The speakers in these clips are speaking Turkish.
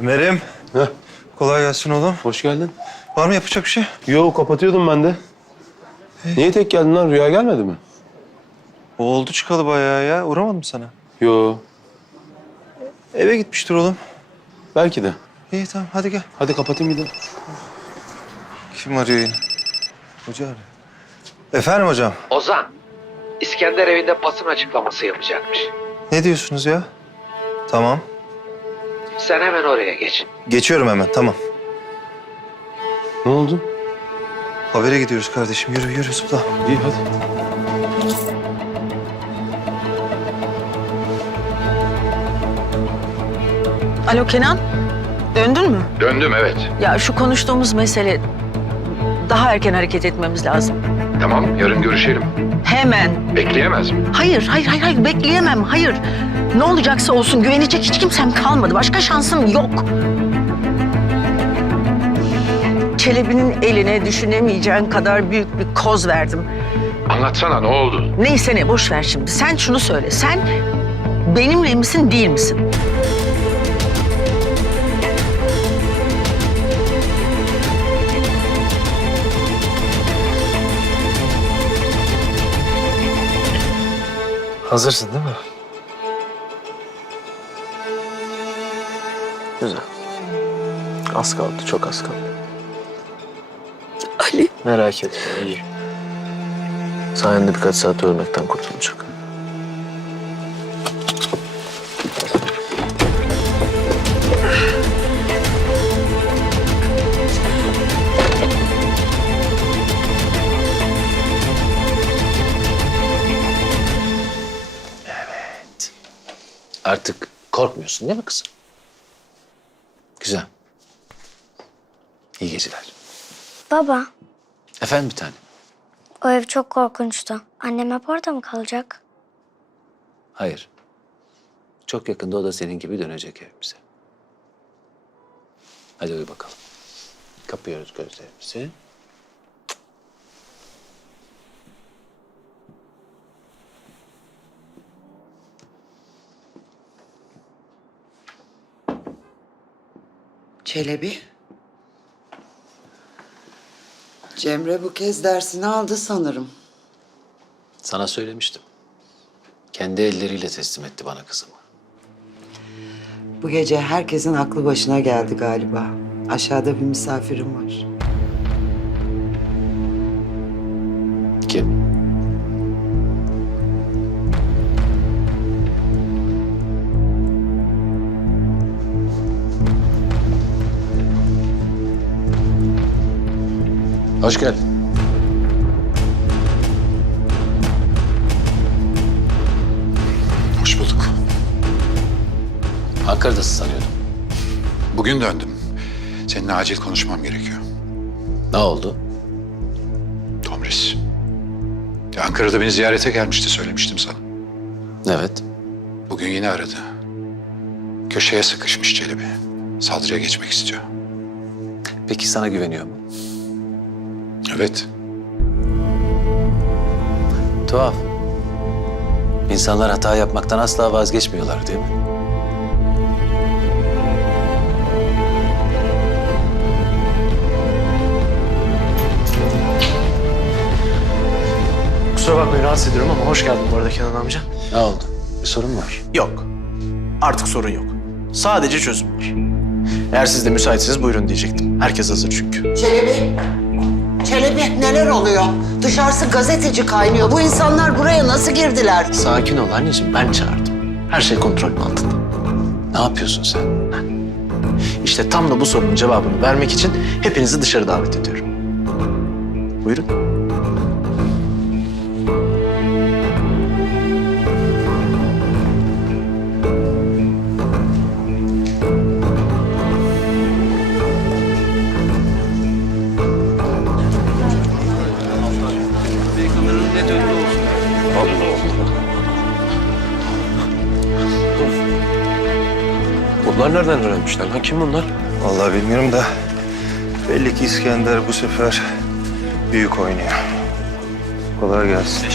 Ömer'im. Heh, Kolay gelsin oğlum. hoş geldin. Var mı yapacak bir şey? Yo kapatıyordum ben de. Niye tek geldin lan? Rüya gelmedi mi? O oldu çıkalı bayağı ya. Uğramadım sana. Yo. Eve gitmiştir oğlum. Belki de. İyi tamam hadi gel. Hadi kapatayım gidelim. Kim arıyor yine? Hoca arıyor. Efendim hocam. Ozan, İskender evinde basın açıklaması yapacakmış. Ne diyorsunuz ya? Tamam. Sen hemen oraya geç. Geçiyorum hemen tamam. Ne oldu? Habere gidiyoruz kardeşim. Yürü yürü zıpla. İyi hadi. Alo Kenan, döndün mü? Döndüm evet. Ya şu konuştuğumuz mesele daha erken hareket etmemiz lazım. Tamam yarın görüşelim. Hemen. Bekleyemez mi? Hayır, hayır, hayır, hayır. Bekleyemem. Hayır. Ne olacaksa olsun. Güvenecek hiç kimsem kalmadı. Başka şansım yok. Çelebi'nin eline düşünemeyeceğin kadar büyük bir koz verdim. Anlatsana ne oldu? Neyse ne boş ver şimdi. Sen şunu söyle. Sen benimle misin değil misin? Hazırsın değil mi? Güzel. Az kaldı, çok az kaldı. Ali. Merak etme, iyi. Sayende birkaç saat ölmekten kurtulacak. Artık korkmuyorsun değil mi kızım? Güzel. İyi geceler. Baba, Efendim bir tane. o ev çok korkunçtu. Annem hep orada mı kalacak? Hayır. Çok yakında o da senin gibi dönecek evimize. Hadi uyu bakalım. Kapıyoruz gözlerimizi. Çelebi. Cemre bu kez dersini aldı sanırım. Sana söylemiştim. Kendi elleriyle teslim etti bana kızımı. Bu gece herkesin aklı başına geldi galiba. Aşağıda bir misafirim var. Kim? Hoş geldin. Hoş bulduk. Ankara'dasın sanıyordum. Bugün döndüm. Seninle acil konuşmam gerekiyor. Ne oldu? Tomris. Ya Ankara'da beni ziyarete gelmişti söylemiştim sana. Evet. Bugün yine aradı. Köşeye sıkışmış Çelebi. Saldırıya geçmek istiyor. Peki sana güveniyor mu? Evet. Tuhaf. İnsanlar hata yapmaktan asla vazgeçmiyorlar değil mi? Kusura bakmayın rahatsız ediyorum ama hoş geldin bu arada Kenan amca. Ne oldu? Bir sorun mu var? Yok. Artık sorun yok. Sadece çözüm var. Eğer siz de müsaitseniz buyurun diyecektim. Herkes hazır çünkü. Çelebi. Çelebi neler oluyor? Dışarısı gazeteci kaynıyor. Bu insanlar buraya nasıl girdiler? Sakin ol anneciğim ben çağırdım. Her şey kontrolüm altında. Ne yapıyorsun sen? İşte tam da bu sorunun cevabını vermek için hepinizi dışarı davet ediyorum. Buyurun. Nereden öğrenmişler lan? Kim bunlar? Vallahi bilmiyorum da belli ki İskender bu sefer büyük oynuyor. Kolay gelsin.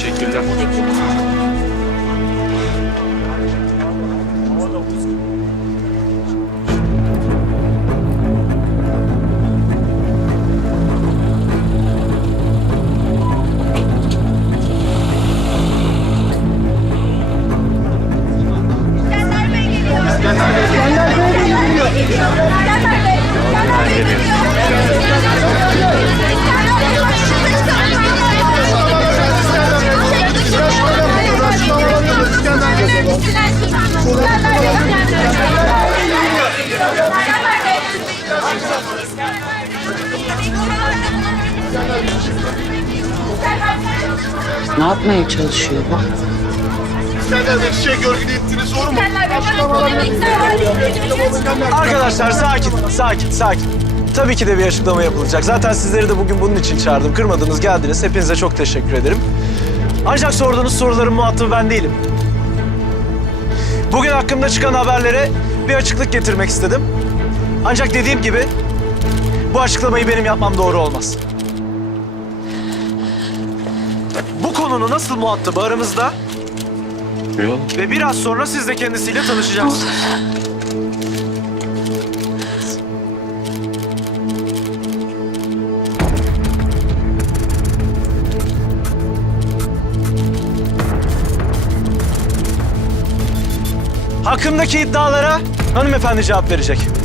Yapmaya çalışıyor bak. Arkadaşlar sakin, sakin, sakin. Tabii ki de bir açıklama yapılacak. Zaten sizleri de bugün bunun için çağırdım. Kırmadınız, geldiniz. Hepinize çok teşekkür ederim. Ancak sorduğunuz soruların muhatabı ben değilim. Bugün hakkımda çıkan haberlere bir açıklık getirmek istedim. Ancak dediğim gibi bu açıklamayı benim yapmam doğru olmaz. Konunun nasıl muhatabı aramızda ve biraz sonra siz de kendisiyle tanışacaksınız. Hakkımdaki iddialara hanımefendi cevap verecek.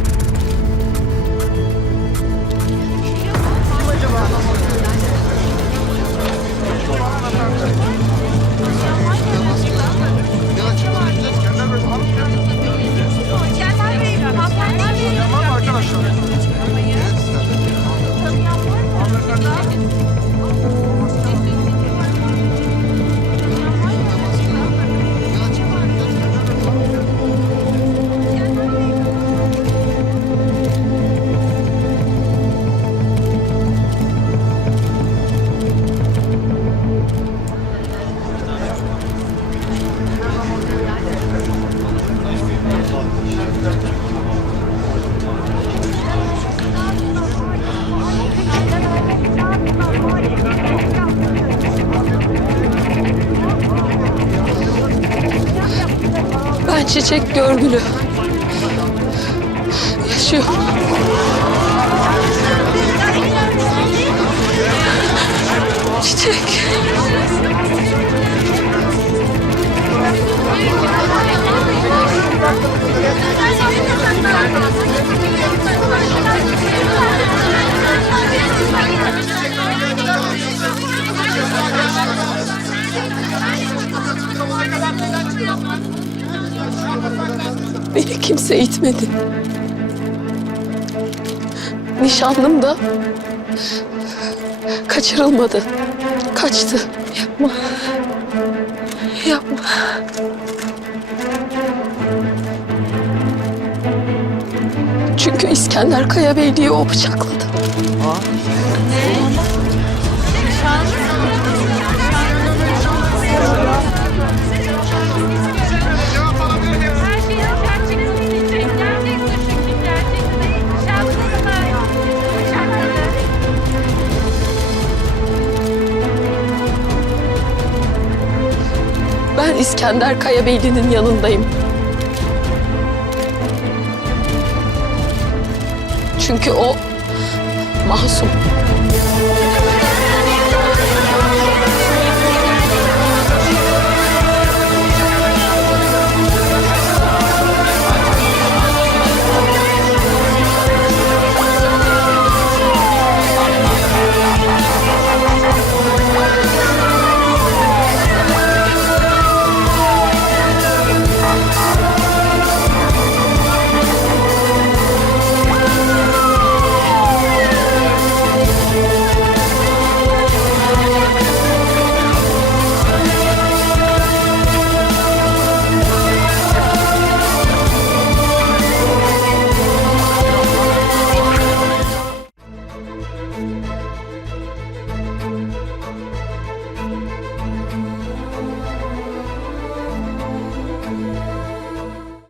Çiçek görgülü. Yaşıyor. Çiçek. Beni kimse itmedi. Nişanlım da kaçırılmadı. Kaçtı. Yapma. Yapma. Çünkü İskender Kaya Beyliği o bıçakladı. Her Ben İskender Kaya Beyliği'nin yanındayım. Çünkü o masum.